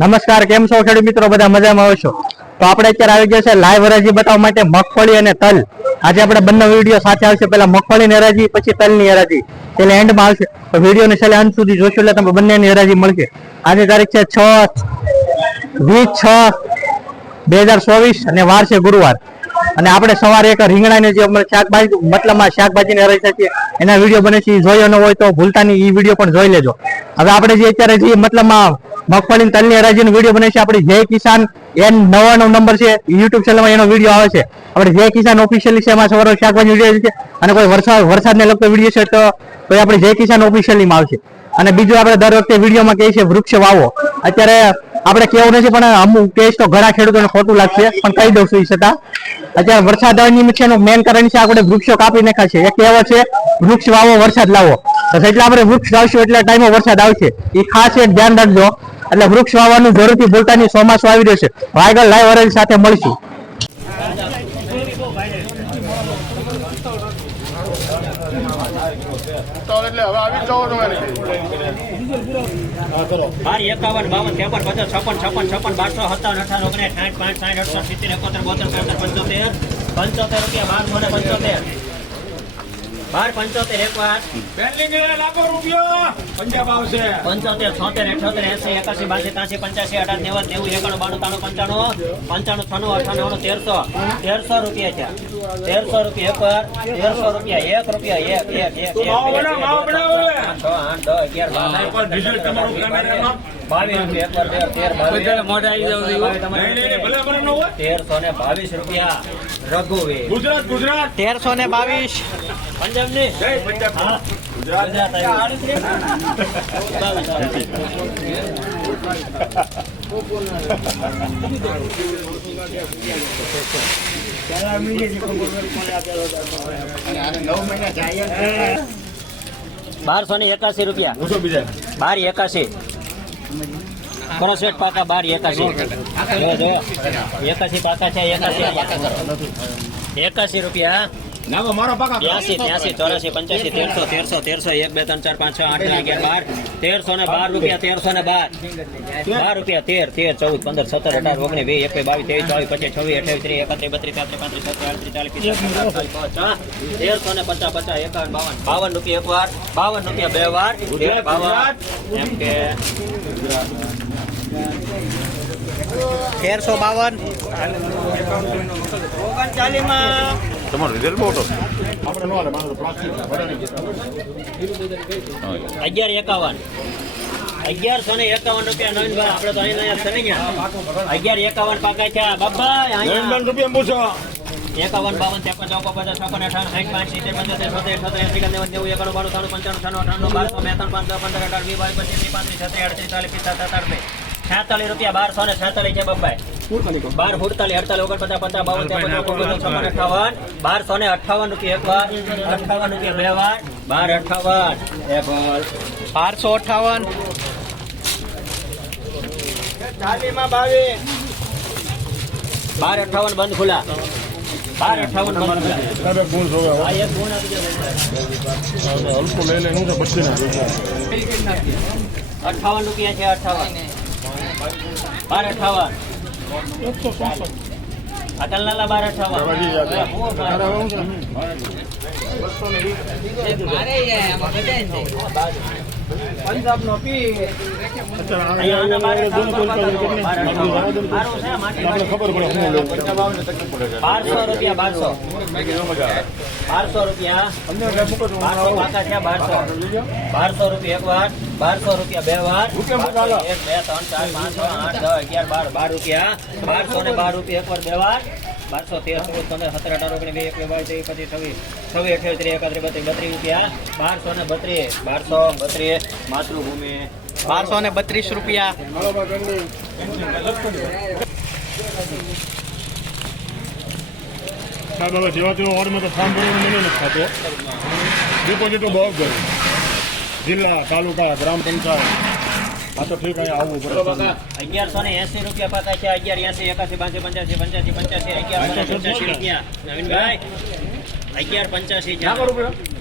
નમસ્કાર, કેમ છો ખેડૂત મિત્રો? બધા મજામાં આવશો તો આપણે અત્યારે આવી ગયા છે લાઈવ હરાજી બતાવવા માટે મગફળી અને તલ. આજે આપણે બંને વીડિયો સાથે આવશે. પહેલા મગફળીની હરાજી, પછી તલની હરાજી. એટલે એન્ડમાં આવશે. તો વિડીયોને છેલ્લે અંત સુધી જોશો એટલે તમને બંનેની હરાજી મળશે. આજે તારીખ છે છ વીસ છ બે હજાર ચોવીસ અને વાર છે ગુરુવાર. અને આપણે સવારે એક રીંગણાની જે શાકભાજી, મતલબમાં શાકભાજીની હરાઈ છે, એના વીડિયો બને છે. જોયો ન હોય તો ભૂલતા નહીં. એ વીડિયો પણ જોઈ લેજો. હવે આપણે જે અત્યારે જે મતલબમાં મગફળી તલની હરાજીનો વીડિયો બને છે. આપણે જય કિસાન એન નવાણું નંબર છે. યુટ્યુબ ચેનલમાં એનો વીડિયો આવે છે. આપણે જય કિસાન ઓફિશિયલી છે. એમાં સવારે શાકભાજી વીડિયો છે. અને કોઈ વરસાદ વરસાદને લગતો વીડિયો છે તો તો આપણે જય કિસાન ઓફિશિયલીમાં આવશે. અને બીજું આપણે દર વખતે વિડીયોમાં કહીએ છીએ વૃક્ષ વાવો. અત્યારે આપણે કેવું નથી, પણ અમુક કેસ તો ઘણા ખેડૂતોને ખોટું લાગશે, પણ કહી દઉં છું એ છતાં. અત્યારે વરસાદ નિમિત્તે એનું મેન કારણ છે આપણે વૃક્ષો કાપી નાખ્યા છે. એક કહેવત છે, વૃક્ષ વાવો, વરસાદ લાવો. એટલે આપણે વૃક્ષ વાવશું એટલે ટાઈમે વરસાદ આવશે. એ ખાસ એક ધ્યાન રાખજો. એટલે વૃક્ષ વાવવાનું જરૂરથી ભૂલતા નહીં ચોમાસું આવી રહ્યો છે વાયગર લાઈવ અરેન્જ સાથે મળશું. એટલે હવે આવી જ જાઓ તમારે બાર એકાવન, બાવન, ત્રેપન પચાસ છપ્પન છપ્પન છપ્પન, બારસો, સત્તાવન, અઠાવન ઓગણીસ સાઠ, પાંચ, સાઠ અઠસો સિત્તેર, એકોતેર, બોતેર ચોતેર પંચોતેર પંચોતેર રૂપિયા બાર મોને પંચોતેર. બાર પંચોતેર એક વાર લાખો રૂપિયા. પંજાબ આવશે. પંચોતેર છોતેર અઠોતેર એસી એકાસી બાસી ત્યાસી પંચ્યાસી અઢાર નેવું નેવું એકાણું બાણું પંચાણું પંચાણું છન્નું અઠાણું તેરસો. તેરસો રૂપિયા છે. તેરસો રૂપિયા એક વાર તેરસો રૂપિયા એક રૂપિયા એક એક ન તેરસો બાવીસ રૂપિયા રઘુવીર. ગુજરાત ગુજરાત. તેરસો ને બાવીસ. પંજાબની જય પંજાબ. ગુજરાત ગુજરાત બારસો ને એકાસી રૂપિયા. બાર એકાસી. ક્રોસેટ પાકા બાર એકાસી. એકાસી પાકા છે એકાસી. એકાસી રૂપિયા. નાખો મારો પાકા બ્યાસી ત્યાસી ચોરાસી પંચ્યાસી તેરસો તેરસો તેરસો એક બે ત્રણ ચાર પાંચ છ આઠ નવ અગિયાર બાર તેરસો ને બાર રૂપિયા તેરસો ને બાર. બાર રૂપિયા તેર તેર ચૌદ પંદર સત્તર અઢાર ઓગણીસ વીસ એકવીસ બાવીસ ત્રેવીસ ચોવીસ પચીસ છવ્વીસ અઠાવીસ ત્રીસ એકત્રીસ બત્રીસ તેત્રીસ પાંત્રીસ છત્રીસ આડત્રીસ ચાલીસ પિસ્તાલીસ પચાસ પચાસ તેરસો ને પચાસ પચાસ એકાવન બાવન. બાવન રૂપિયા એક વાર બાવન રૂપિયા બે વાર તેર બાવન. એમ કે તેરસો બાવન. ઓગણચાલીસમાં તમારો રિઝલ્ટ બહુ તો આપણે નો હાલે મારો પ્લાસ્ટિક અગિયાર એકાવન. અગિયારસો ને એકાવન રૂપિયા નવીનભાઈ આપણે તો અહીં અહીંયા છે ને. અગિયાર એકાવન પાકા છે બાબા અહીંયા. રૂપિયા પૂછો. એકાવન બાવન ત્રેપન ચોપન પચાસ છપ્પન અઠાણું સાઠ પાંચ સિત્તેર પંચોતેર છોતેર સત્તર એસી નેવું નેવું એકાણું બાણું ત્રાણું પંચાણું છન્નું અઠાણું બારસો બેતાણું પાંચ દસ પંદર અઢાર વીસ બાવીસ પચીસ ત્રીસ પાંત્રીસ છત્રીસ અડત્રીસ ચાલીસ પિસ્તાલીસ સત્તાવીસ છેતાલીસ રૂપિયા બારસો ને છેતાલીસ છે બબ્બાઈ બાર ફૂટતાલીસ અડતાલીસ ઓગણપચાસ પચાસ બાવન અઠાવન. બારસો ને અઠાવન રૂપિયા એક વાર અઠાવન રૂપિયા બે વાર બાર અઠાવન. બારસો અઠાવન. બાર અઠાવન બંધ ખુલા બાર અઠાવન. હલકું લઈ લઈને હું તો પછી ના અઠાવન રૂપિયા છે અઠાવન. બાર અઠાવન. અટલ નાલા બાર અઠાવન બારસો રૂપિયા બારસો બારસો રૂપિયા બારસો એક વાર બારસો રૂપિયા બે વાર બે ત્રણ ચાર પાંચ છ આઠ દસ અગિયાર બાર બાર રૂપિયા બારસો ને બાર રૂપિયા એક વાર બે વાર. બારસો તેર ચૌદ પંદર સત્તર, અઢાર, ઓગણીસ બે એકવીસ, બાવીસ, ત્રેવીસ, પચીસ, છવ્વીસ છવ્વીસ અઠ્યાવીસ ત્રીસ એકત્રીસ, બત્રીસ બત્રીસ રૂપિયા બારસો ને બત્રીસ, બારસો બત્રીસ, માતૃભૂમિ. બારસો ને બત્રીસ રૂપિયા. ડિપોઝિટો બહુ કરે જિલ્લા, તાલુકા, ગ્રામ પંચાયત. આ તો ઠીક અહીંયા આવવું પડે. અગિયારસો ને એસી રૂપિયા પાકા છે અગિયાર એસી એકાસી બાસી પંચ્યાસી પંચ્યાસી પંચ્યાસી અગિયારસો પંચ્યાસી રૂપિયા. નવીનભાઈ અગિયાર પંચ્યાસી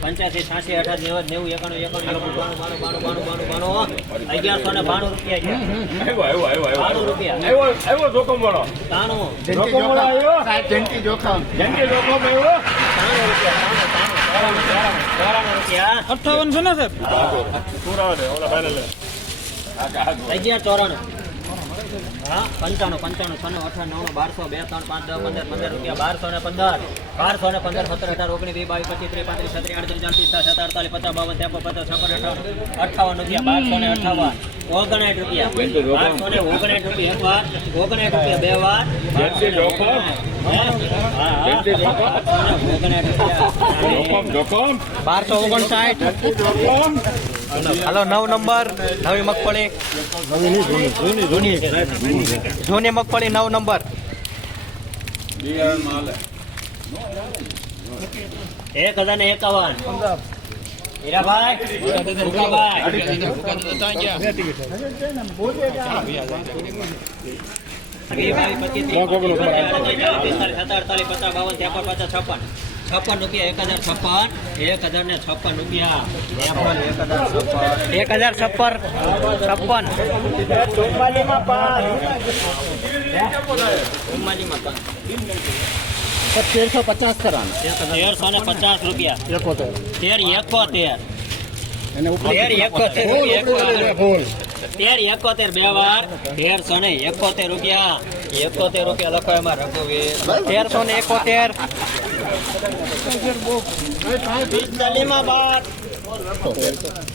પંચ્યાસી છ્યાસી અઢાર નેવું નેવું એકાણું એકાણું બાણું બાણું બાણું બાણું બાણું અગિયારસો ને બાણું રૂપિયા છે. બાણું રૂપિયા. તાણું. તાણું રૂપિયા તાણું તાણું. ચોરાણું રૂપિયા. અઠાવન છે ને સાહેબ અગિયાર ચોરાણું. હા પંચાણું પંચાણું છન્નું અઠાણું નવ્વાણું બારસો બે ત્રણ પાંચ દસ પંદર પંદર રૂપિયા બારસો ને પંદર બારસો ને પંદર સત્તર અઢાર ઓગણીસ બે બાવીસ પચીસ ત્રીસ પાંત્રીસ છત્રીસ આડત્રીસ ચાલીસ પિસ્તાલીસ સત્તર અડતાલીસ પચાસ બાવન ત્રેપન પચાસ છપ્પન અઠાવન અઠાવન રૂપિયા બારસો ને અઠાવન રૂપિયા. બારસો ને રૂપિયા એક વાર ઓગણસાઠ રૂપિયા બે વાર. હા, હા. રૂપિયા. બારસો ઓગણસાઠ. હાલો નવ નંબર નવી મગફળી. જૂની મગફળી નવ નંબર. એક હજાર ને એકાવન. છપ્પન. છપ્પન રૂપિયા એક હજાર છપ્પન એક હજાર ને છપ્પન રૂપિયા. એક હજાર છપ્પન એક હજાર છપ્પન તેરસો પચાસ કરવાનું તેરસો ને પચાસ રૂપિયા. એકોતેર. તેર એકોતેર. તેર એકોતેર રૂપિયા, તેર એકોતેર બે વાર તેરસો ને એકોતેર રૂપિયા. એકોતેર રૂપિયા લખો એમાં રઘુવીર. તેરસો ને એકોતેર.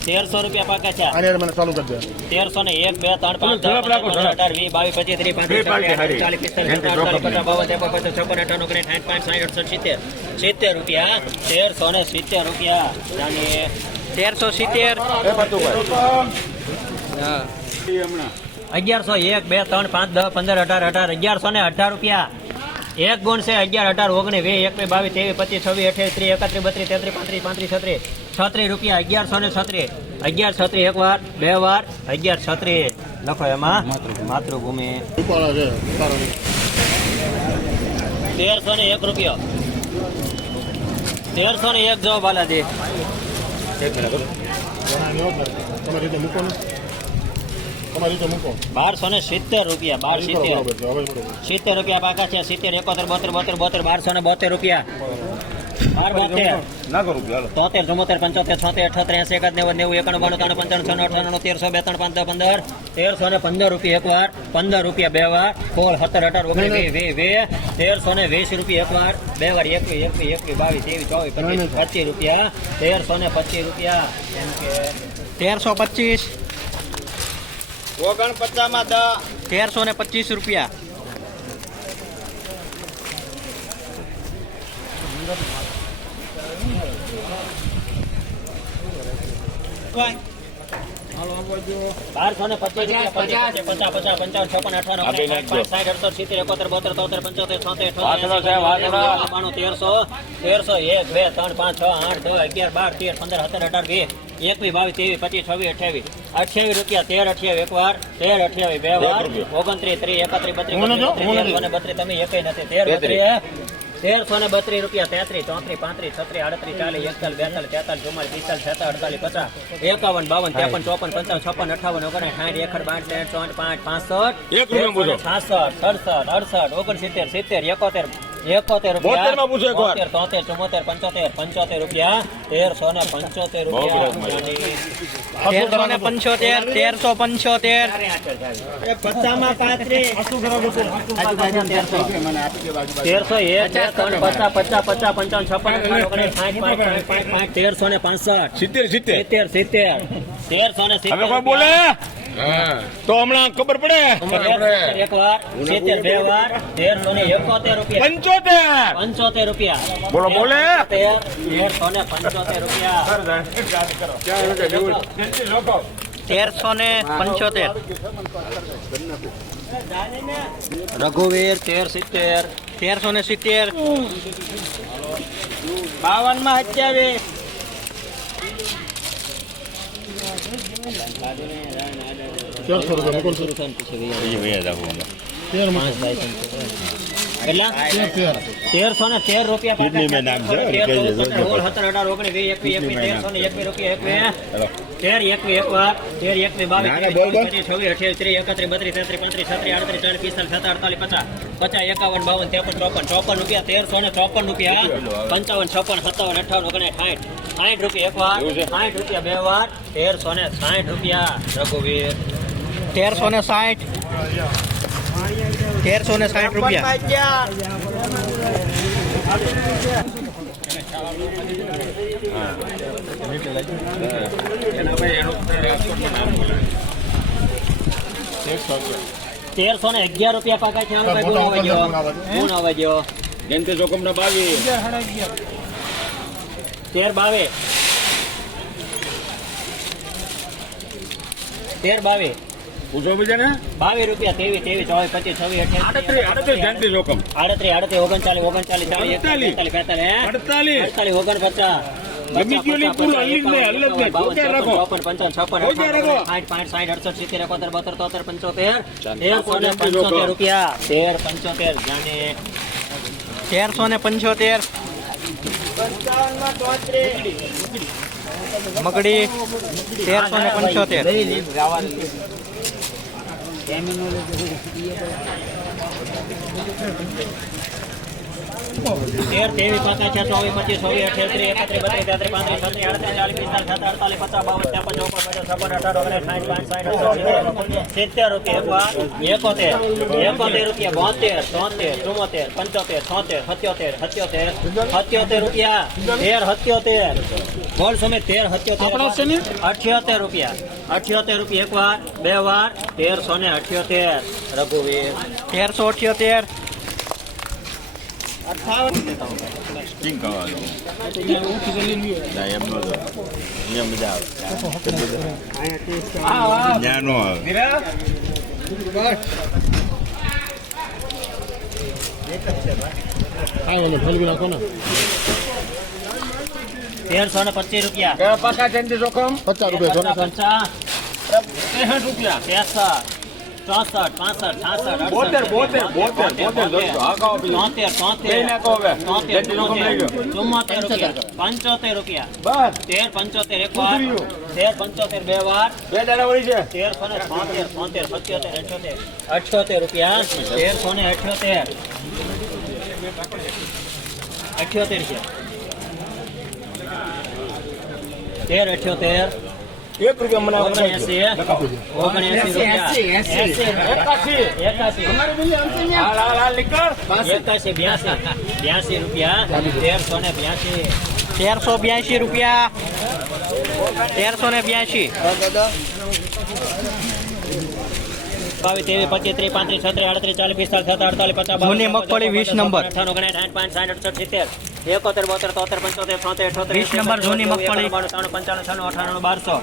તેરસો રૂપિયા પાકા છે. તેરસો ને એક બે ત્રણ પાંચ અઢાર વીસ બાવીસ પચીસ ત્રીસ પાંત્રીસ ચાલીસ પિસ્તાલીસ પચાસ બાવન ત્રેપન પચાસ છપ્પન અઠાણું ઓગણીસ સાઠ પાંચ સાઠ અડસઠ સિત્તેર. સિત્તેર રૂપિયા. તેરસો ને સિત્તેર રૂપિયા. જાની તેરસો સિત્તેર. અગિયારસો એક બે ત્રણ પાંચ દસ પંદર અઢાર અઢાર અગિયારસો ને અઢાર રૂપિયા. એક ગુણ છે અગિયાર અઢાર ઓગણીસ વીસ એકવીસ બાવીસ ત્રેવીસ પચીસ છવ્વીસ અઠ્યાવીસ ત્રીસ એકત્રીસ બત્રીસ તેત્રીસ પાંત્રીસ પાંત્રીસ છત્રીસ છત્રીસ રૂપિયા અગિયારસો ને છત્રીસ અગિયાર છત્રીસ એક વાર બે વાર અગિયાર છત્રીસ. લખો એમાં. માતૃભૂમિ. તેરસો ને એક રૂપિયો. તેરસો ને એક જો બાલાજી. તમારી રીતે મૂકો ને તમારી રીતે મૂકો બારસો ને સિત્તેર રૂપિયા બાર સિત્તેર. સિત્તેર રૂપિયા પાકા છે સિત્તેર એકોતેર બોતેર બોતેર બોતેર બારસો ને બોતેર રૂપિયા. બાર બોતેર તોતેર ચુમ્મોતેર પંચોતેર છોતેર અઠોતેર એસી એકાદ નેવું નેવું એકાણું બાણું ત્રણ પંચાણું છન્નું અઠાણું તેરસો બે ત્રણ પાંચ પંદર. તેરસો ને પંદર રૂપિયા એક વાર પંદર રૂપિયા બે વાર સોળ સત્તર અઢાર ઓગણીસ વીસ વીસ વીસ તેરસો ને વીસ રૂપિયા એક વાર બે વાર એકવીસ એકવીસ એકવીસ બાવીસ ત્રેવીસ ચોવીસ પચીસ પચીસ રૂપિયા તેરસો ને પચીસ રૂપિયા તેરસો પચીસ. ઓગણ પચાસમાં દસ તેરસો ને પચીસ રૂપિયા. બારસો સિત્તેર એકોતેર બોતેર તેરસો તેરસો એક બે ત્રણ પાંચ છ આઠ અગિયાર બાર તેર પંદર સત્તર અઢાર વીસ એકવીસ બાવીસ ત્રેવીસ પચીસ છવ્વીસ અઠ્યાવીસ અઠ્યાવીસ રૂપિયા તેર અઠ્યાવીસ એક તેર અઠ્યાવીસ બે વાર ઓગણત્રીસ ત્રીસ એકત્રીસ બત્રીસ તમે એકઈ નથી તેર બત્રીસ તેરસો ને બત્રીસ રૂપિયા તેત્રીસ ચોત્રીસ પાંત્રીસ છત્રીસ આડત્રીસ ચાલીસ એકતાલીસ બેતાલીસ તેતાલીસ ચુમ્માલીસ પિસ્તાલીસ છતાં અડતાલીસ પચાસ એકાવન બાવન ત્રેપન ચોપન પંચાવન છપ્પન અઠાવન ઓગણીસ સાઠ એકડ બાઠ ત્રેઠ ચોઠ પાંચ પાસઠ છાસઠ સડસઠ અડસઠ ઓગણસિત્તેર સિત્તેર એકોતેર એકોતેર રૂપિયા. બોતેર તોતેર ચુમ્મોતેર પંચોતેર પંચોતેર રૂપિયા. તેરસો ને પંચોતેર રૂપિયા. તેરસો ને પંચોતેર તેરસો પંચોતેર. પચામાં પાંત્રીસ. તેરસો. એક પચાસ પચાસ પચાસ પંચાવન છપ્પન અઠાવન ઓગણીસ સાઠ પાંચ પાંચ પાંચ પાંચ તેરસો ને પાંસઠ. સિત્તેર સિત્તેર. સિત્તેર સિત્તેર. તેરસો ને સિત્તેર બોલે? તો હમણાં ખબર પડે? એક વાર સિત્તેર બે વાર તેરસો ને એકોતેર રૂપિયા. પંચોતેર? પંચોતેર રૂપિયા. બોલો બોલે. તેરસો ને પંચોતેર રૂપિયા. તેરસો ને પંચોતેર. રઘુવીર તેર સિત્તેર. તેરસો ને સિત્તેર. બાવનમાં અઠ્યાવીસ ચારસો રૂપિયા મૂકો ને. તેર મૂકો. કેટલા? તેરસો ને તેર રૂપિયા કિડની મેં નામ છે, તેર, કહેજો, ચૌદ, પંદર, જોજો. સોળ, સત્તર અઢાર ઓગણીસ વીસ એકવીસ એકવીસ તેરસો ને. એકવીસ રૂપિયા એકવીસ. તેર એકવીસ એકવાર. તેર એકવીસ બાવીસ છવ્વીસ અઠ્યાવીસ ત્રીસ એકત્રીસ બત્રીસ તેત્રીસ પાંત્રીસ છત્રીસ આડત્રીસ ચાલીસ પિસ્તાલીસ સત્તર અડતાલીસ પચાસ પચાસ એકાવન બાવન ત્રેપન ચોપન ચોપન રૂપિયા તેરસો ને ચોપન રૂપિયા પંચાવન છપ્પન સત્તાવન અઠાવન ઓગણીસ સાઠ સાઠ રૂપિયા એક વાર સાઠ રૂપિયા બે વાર તેરસો ને સાઠ રૂપિયા રઘુવીર. તેરસો ને સાઠ. તેરસો ને સાઠ રૂપિયા. તેરસો ને અગિયાર રૂપિયા પાકા છે ગયો જયંતિ જોખમના તેર બાવે. તેર બાવે. પૂછો બાવીસ રૂપિયા તેવી તેવી ચોવીસ પચીસ છવ્વીસ આડત્રીસ આડત્રીસ જયંતિ જોખમ ઓગણચાલીસ ઓગણચાલીસ ચાલીસ. એકતાલીસ બેતાલીસ? અડતાલીસ અડતાલીસ ઓગણપચાસ ગમી ગયું નહીં, પૂરું હલ્લી જ નહીં, હલ્લે જ નહીં. બાવન, રાખો. ચોપન, પંચાવન, છપ્પન, ઓછા અઠ્ઠાવન, રાખો. સાઠ, પાંઠ, સાઠ, અડસઠ, સિત્તેર, એકોતેર, બોતેર, તોતેર, પંચોતેર, ચાલ. તેરસો ને ચાલ. પંચોતેર રૂપિયા તેર પંચોતેર જાને તેરસો ને પંચોતેર મગડી તેરસો ને પંચોતેર ટેમિનોલોજી તેર તેવીસ પાકા છે ચોવીસ પચીસ છવ્વીસ અઠ્યાવીસ એકત્રીસ બત્રીસ તેત્રીસ પાંત્રીસ છત્રીસ આડત્રીસ ચાલીસ પિસ્તાલીસ સત્તર અડતાલીસ પચાસ બાવન ત્રેપન ચોપન પચાસ છપ્પન અઢાર ઓગણીસ સાઠ પાંચ સાઠ અડસઠ સિત્તેર રૂપિયા એકોતેર એકોતેર રૂપિયા બોતેર તોતેર ચુમ્મોતેર પંચોતેર છોતેર સત્યોતેર સત્યોતેર સત્યોતેર રૂપિયા તેર સત્યોતેર બોલ સમેત તેર સત્યોતેર અઠ્યોતેર રૂપિયા અઠ્યોતેર રૂપિયા એક વાર બે વાર તેરસો ને અઠ્યોતેર રઘુવીર. તેરસો અઠ્યોતેર પચીસ રૂપિયા પાકા જયંતિ પચાસ રૂપિયા પચાસ રૂપિયા ત્રેસઠ ચોસઠ પાસઠ છાસઠ બોતેર, બોતેર, બોતેર, બોતેર, દોસ્તો. હા, કહો બીજું. તોતેર તોતેર કઈ નાખો હવે. તોતેર જેટલી રકમ લઈ ગયો. ચુમ્મોતેર રૂપિયા પંચોતેર. રૂપિયા. બસ. તેર પંચોતેર એક વાર. તેર પંચોતેર બે વાર. બે દાડા વળી છે. તેરસો ને છોતેર છોતેર સત્યોતેર અઠ્યોતેર અઠ્યોતેર રૂપિયા. તેરસો ને અઠ્યોતેર. અઠ્યોતેર છે તેર અઠ્યોતેર. એક રૂપિયા મને બ્યાસી. રૂપિયા. તેરસો ને બ્યાસી. તેરસો બ્યાસી રૂપિયા. તેરસો ને બ્યાસી. બાવીસ ત્રેવીસ પચીસ ત્રીસ પાંત્રીસ છત્રીસ આડત્રીસ ચાલીસ પિસ્તાલીસ સત્તર અડતાલીસ પચાસ જૂની મગફળી વીસ નંબર. અઠાણું ઓગણસાઠ, સાઠ, પાંચ, સાઠ, અડસઠ, સિત્તેર, એકોતેર બોતેર તોતેર પંચોતેર છોતેર અઠોતેર વીસ નંબર જૂની મગફળી. ત્રાણું પંચાણું છન્નું અઠાણું બારસો.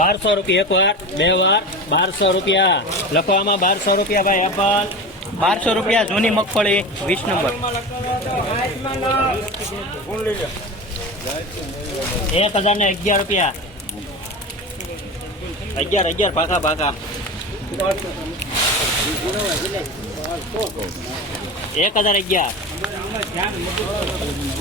બારસો રૂપિયા એક વાર બે વાર બારસો રૂપિયા. લખવામાં બારસો રૂપિયા ભાઈ એપલ બારસો રૂપિયા જૂની મગફળી વીસ નંબર. એક હજાર ને અગિયાર રૂપિયા. અગિયાર અગિયાર ભાખા પાકા એક હજાર અગિયાર.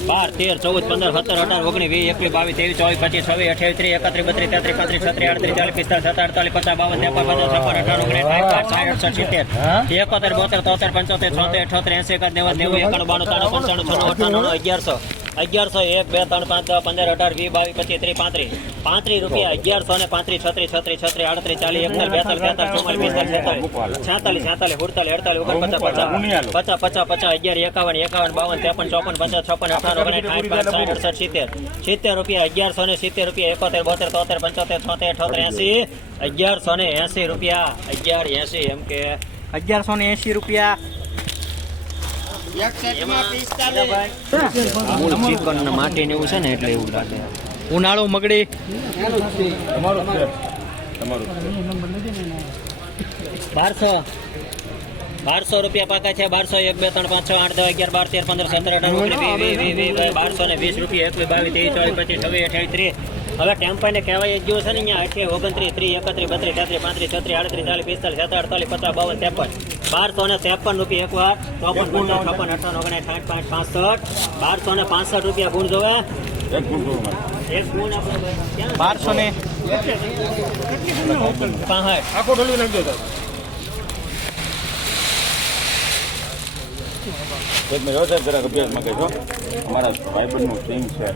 બાર તેર ચૌદ પંદર સત્તર અઢાર ઓગણીસ વીસ એકવીસ બાવીસ ત્રેવીસ ચોવીસ પચીસ છવ્વીસ અઠ્યાવીસ ત્રીસ એકત્રીસ બત્રીસ તેત્રીસ પાંત્રીસ છત્રીસ આડત્રીસ ચાલીસ પિસ્તાલીસ સત્તર અડતાલીસ પચાસ બાવન ત્રેપન પચાસ છપ્પન અઢાર ઓગણીસ સાઠ અડસઠ સિત્તેર એકોતેર બોતેર તોતેર પંચોતેર છોતેર અઠોતેર એસી એકાદ નેવું નેવું એકાણું બાણું ત્રાણું પંચાણું છન્નું અઠાણું અગિયારસો અગિયારસો એક બે ત્રણ પાંચ દસ પંદર અઢાર વીસ બાવીસ પચીસ ત્રીસ પાંત્રીસ પાંત્રીસ રૂપિયા અગિયારસો ને પાંત્રીસ છત્રીસ છત્રીસ છત્રીસ આડત્રીસ ચાલીસ એકતાલીસ બેતાલીસ બેતાલીસ ચુમ્માલીસ પિસ્તાલીસ છેતાલીસ છેતાલીસ છેતાલીસ અડતાલીસ ઓગણપચાસ પચાસ પચાસ પચાસ પચાસ અગિયાર એકાવન એકાવન બાવન ત્રેપન ચોપન પચાસ છપ્પન અઠાવન ઓગણીસ સાઠ પાંચ સાઠ અડસઠ સિત્તેર. સિત્તેર રૂપિયા અગિયારસો ને સિત્તેર રૂપિયા એકોતેર બોતેર તોતેર પંચોતેર છોતેર અઠોતેર એસી. અગિયારસો ને એસી રૂપિયા અગિયાર એસી એમ કે. અગિયારસો ને એસી રૂપિયા. માટી ને એવું છે ને એટલે એવું લાગે. ઉનાળુ મગડી. બારસો. બારસો રૂપિયા પાકા છે બારસો એક બે ત્રણ પાંચ છ આઠ દસ અગિયાર બાર તેર પંદર સત્તર અઢાર બારસો ને વીસ રૂપિયા એકવીસ બાવીસ ત્રીસ ચોવીસ પચીસ છવ્વીસ અઠાવીસ ત્રીસ. હવે ટેમ્પાને કહેવાય જ ગયું છે ને અહીંયા અઠે ઓગણત્રીસ ત્રીસ એકત્રીસ બત્રીસ તેત્રીસ પાંત્રીસ છત્રીસ આડત્રીસ ચાલીસ પિસ્તાલીસ સત્તર અડતાલીસ પચાસ બાવન ત્રેપન. બારસો ને ત્રેપન રૂપિયા એક વાર ચોપન પંચાવન છપ્પન અઠાવન ઓગણીસ સાઠ પાંચ પાસઠ. બારસો ને પાસઠ રૂપિયા ગુણ જોવે. એક ગુણ આપણે બારસો ને પાંસઠ આખો ઢોલી નાખજો એક મિનિટ સાહેબ જરાક અભ્યાસ માંગે છો અમારા ભાઈબંધનું ટીમ છે.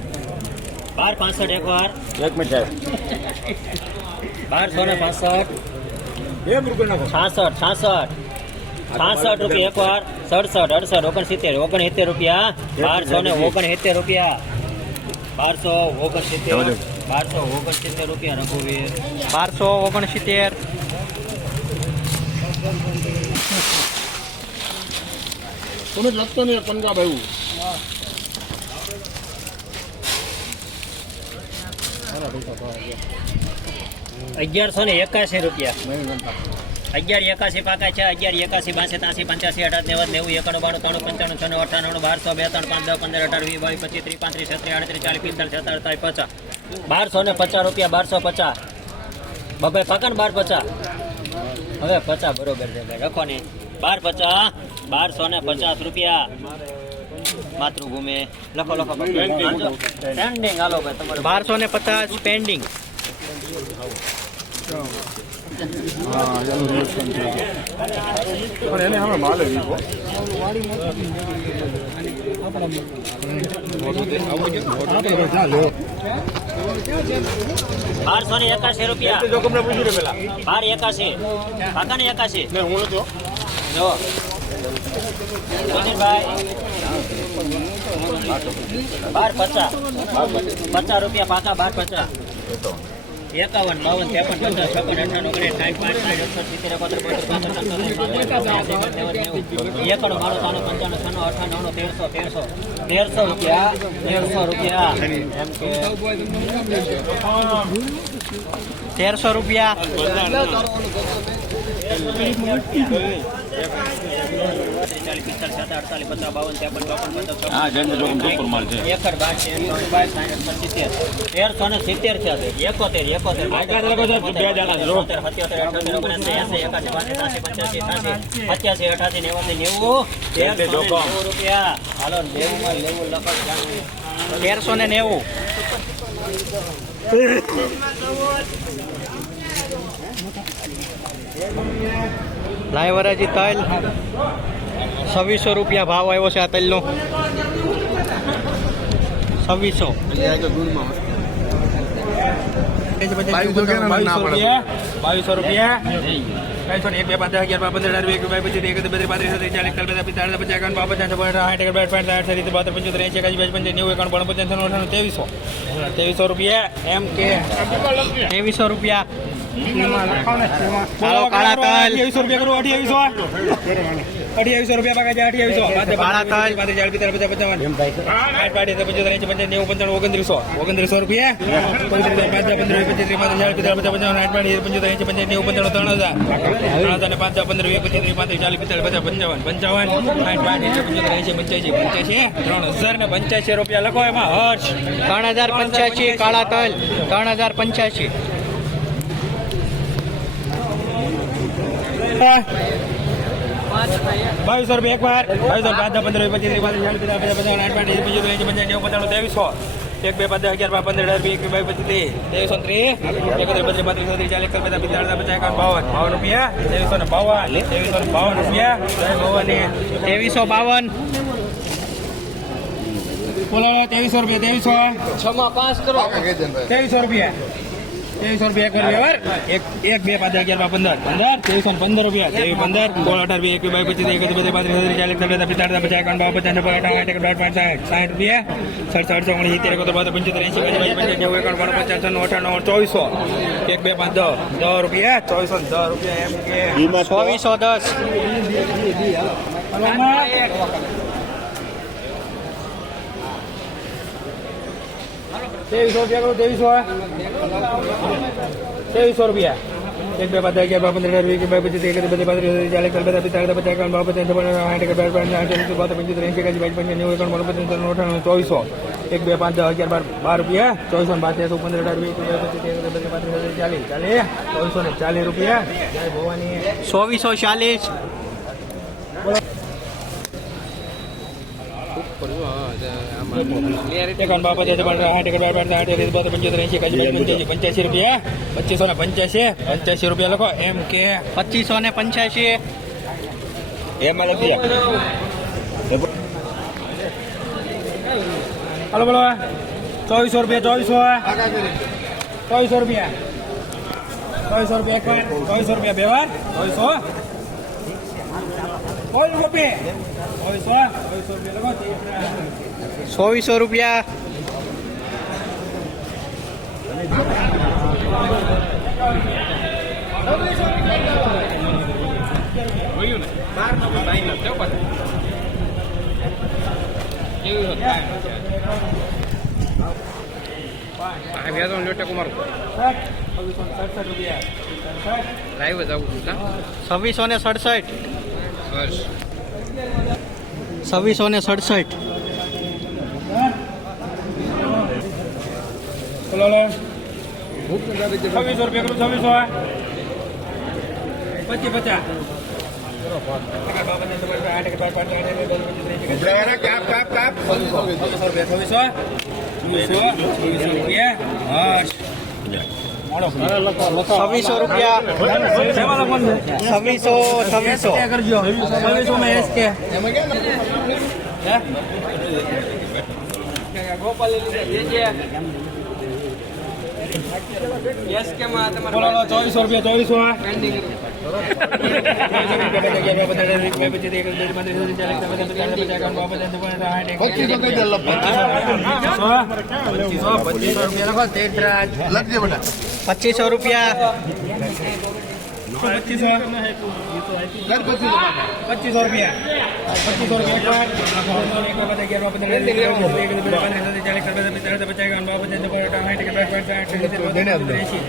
બાર પાસઠ એક વાર. એક મિનિટ સાહેબ. બારસો ને પાસઠ. એક રૂપિયા છાસઠ છાસઠ. છાસઠ રૂપિયા એક વાર. સડસઠ અડસઠ ઓગણસિત્તેર ઓગણસિત્તેર રૂપિયા. બારસો ને ઓગણસિત્તેર રૂપિયા. બારસો ઓગણસિત્તેર બારસો ઓગણસિત્તેર રૂપિયા રઘુવીર. બારસો ઓગણસિત્તેર. તમે લખતો નહીં પંજાબ આવ્યું અગિયારસો ને એકાસી રૂપિયા. અગિયાર એકાસી પાકા છે અગિયાર એકાસી બાસી ત્યાસી પંચ્યાસી અઢાર નેવું નેવું એકાણું બાણું ત્રણ પંચાણું છનું અઠાણું બારસો બે ત્રણ પાંચ દસ પંદર અઢાર વીસ બાવીસ પચીસ ત્રીસ પાંત્રીસ છત્રીસ આડત્રીસ ચાલીસ પિસ્તાળીસ સત્તર તારીખ પચાસ. બારસો ને પચાસ રૂપિયા બારસો પચાસ. બબે પાકા ને બાર પચાસ? હવે પચાસ બરોબર છે ભાઈ. રખો ને. બાર પચાસ બારસો ને પચાસ રૂપિયા. માતૃભૂમિ. લખો લખો પેન્ડિંગ હાલો ભાઈ તમારે. બારસો ને પચાસ પેન્ડિંગ પણ એને હવે માલે બારસો ને એકાસી રૂપિયા. બાર એકાસી કાકા ને એકાસી ને હું જો બાર પચાસ પચાસ રૂપિયા પાકા બાર પચાસ એકાવન બાવન ત્રેપન પચાસ છપ્પન અઠાણું ઓગણીસ સાઠ પાંચ સાઠ અઠસો સિત્તેર એકોતેર એકાણું બાણું ત્રાણું પંચાણું છન્નું અઠાણું તેરસો તેરસો તેરસો રૂપિયા તેરસો રૂપિયા એમ તેરસો રૂપિયા તેરસો ને સિત્તેર છે. એકોતેર એકોતેર પંચ્યાસી અઠાસી નેવાસી નેવું. તેરસો રૂપિયા. હાલો નેવું માં લેવું લખો તેરસો ને નેવું. લાઈવ હરાજી તલ. છવ્વીસો રૂપિયા ભાવ આવ્યો છે આ તલનો. છવ્વીસો. બાવીસો રૂપિયા ત્રણસો એક બે પાંચ અગિયાર બાર પંદર અઢાર વીસ એકવીસ બાવીસ પચીસ એકત્રીસ પાંત્રીસ છત્રીસ ચાલીસ એકતાલીસ પિસ્તાળીસ પચાસ એકાવન બાવન પચાસ સાઠ એકર બેઠ પાંચ સાઠ સિત્તેર બોતેર પંચોતેર એંસી એકાસી બાવીસ પંચાસ નેવું એકાણું બાણું પચાસ ત્રાણું અઠાણું ત્રેવીસો ત્રેવીસો રૂપિયા એમ કે. ત્રેવીસો રૂપિયા. અઠ્યાવીસો રૂપિયા કરું અઠ્યાવીસો અઠ્યાવીસો રૂપિયા પાકા છે અઠ્યાવીસો પંચાવન ઓગણત્રીસો. ઓગણત્રીસો રૂપિયા. પંચ્યાસી રૂપિયા લખો એમાં. હર્ષ. ત્રણ હજાર પંચ્યાસી કાળા તલ. ત્રણ હજાર પંચ્યાસી. બાવીસો રૂપિયા એક વાર બાવીસો પાંચ દસ પંદર વીસ પચીસ ત્રીસ પાંત્રીસ ચાલીસ પિસ્તાળીસ પચાસ પંચાવન આઠ પાડી બીજું એંસી પંચાસ નેવું પંચાણું ત્રેવીસો એક બે પાંચ દસ અગિયાર બાર પંદર અઢાર વીસ એકવીસ બાવીસ પચીસ ત્રીસ ત્રેવીસો ને ત્રીસ એકત્રીસ બત્રીસ પાંત્રીસ છત્રીસ ચાલીસ એકતાલીસ પિસ્તાળીસ પચાસ એકાવન બાવન બાવન રૂપિયા ત્રેવીસો ને બાવન ત્રેવીસો ને બાવન રૂપિયા જય ભવાની ત્રેવીસો બાવન બોલો ત્રેવીસો રૂપિયા ત્રેવીસો છમાં પાંચ કરો ત્રેવીસો રૂપિયા ત્રેવીસો રૂપિયા એક વ્યવહાર એક એક બે પાંચ અગિયાર પંદર પંદર ત્રેવીસો પંદર રૂપિયા ત્રેવીસ પંદર સોળ અઢાર બે એકવીસ બાવીસ પચીસ એકત્રીસ બધા પાંત્રીસ છત્રીસ ચાલીસ એકતાલીસ પિસ્તાળીસ પચાસ એકાવન બાવન પચાસ છપ્પન અઠાવન એક દોઢ પાંચ સાઠ સાઠ રૂપિયા સડસઠ અડસઠ ઓગણીસ સિત્તેર એકોતેર બોતેર પંચોતેર એંસી બાવીસ પાંચ પંચાસ નેવું એકાવન બાણું પચાસ છન્નું અઠાણું ચોવીસો એક બે પાંચ દસ દસ રૂપિયા ચોવીસો ને દસ રૂપિયા એમ કે ચોવીસો દસ ત્રેવીસો રૂપિયા કરું, ત્રેવીસો ત્રેવીસો રૂપિયા. એક, બે, પાંચ અગિયાર, બાર, પંદર વીસ બાવીસ પચીસ એકત્રીસ બત્રીસ પાંત્રીસ ચાલીસ બધા પિસ્તાળીસ, પચાસ, એકાવન, બાવન, પચાસ છપ્પન આઠ એક બે પાંચ પંચોતેર એસી એકાસી બાવીસ પંચાસ નેવું, એકાવન ત્રણ અઠાણું, ચોવીસો. એક, બે, પાંચ, દસ, અગિયાર, બાર બાર રૂપિયા. ચોવીસો ને બાર પંદર, અઢાર, વીસ બે પચીસ એક બધી પાંત્રીસ ચાલીસ ચાલીસ ચોવીસો ને ચાલીસ રૂપિયા. ભવાની ચોવીસો ચાલીસ એકાવન બાર પચાસ બાર આઠ એક બાર બાર આઠ એક બાર પંચોતેર પંચ્યાસી રૂપિયા પચીસો ને પંચ્યાસી રૂપિયા લખો એમ કે પચીસો ને પંચ્યાસી એમાં લખી હાલો બોલો ચોવીસો રૂપિયા ચોવીસો ચોવીસો રૂપિયા ચોવીસો રૂપિયા એક વાર ચોવીસો રૂપિયા બે વાર ચોવીસો કોઈ રૂપિયા ચોવીસો ચોવીસો રૂપિયા ચોવીસો રૂપિયા. છવ્વીસો ને સડસઠ. છવ્વીસો ને સડસઠ. બોલો લો છવ્વીસો રૂપિયા કરું છવ્વીસો પચીસ પચાસ. છવ્વીસો રૂપિયા. છવ્વીસો છવ્વીસો છવ્વીસો. માં એસ કે બોલો ચોવીસો રૂપિયા ચોવીસો પચીસો રૂપિયા. પચીસો પચીસો રૂપિયા પચીસો રૂપિયા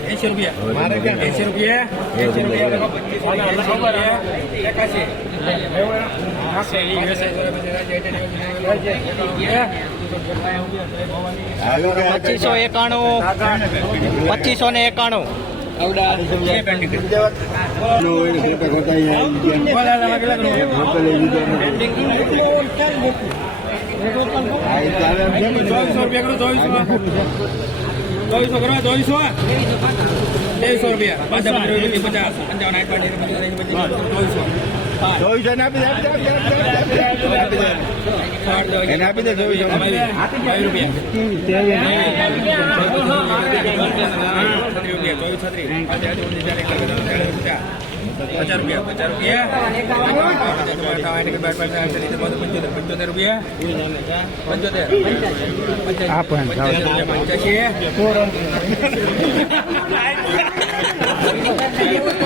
એસી રૂપિયા એસી રૂપિયા એસી રૂપિયા એકાસી પચીસો એકાણું પચીસો ને એકાણું ચોવીસો કરવા કરો ચોવીસો ત્રેવીસો રૂપિયા પચાસ પંચાવન આઠ પાંચ ચોવીસો ચોવીસો ને આપી દે એને આપી દે ચોવીસો પચાસ રૂપિયા. પચાસ રૂપિયા પંચોતેર. રૂપિયા. પંચોતેર. પંચ્યાસી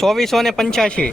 ચોવીસો ને પંચ્યાસી.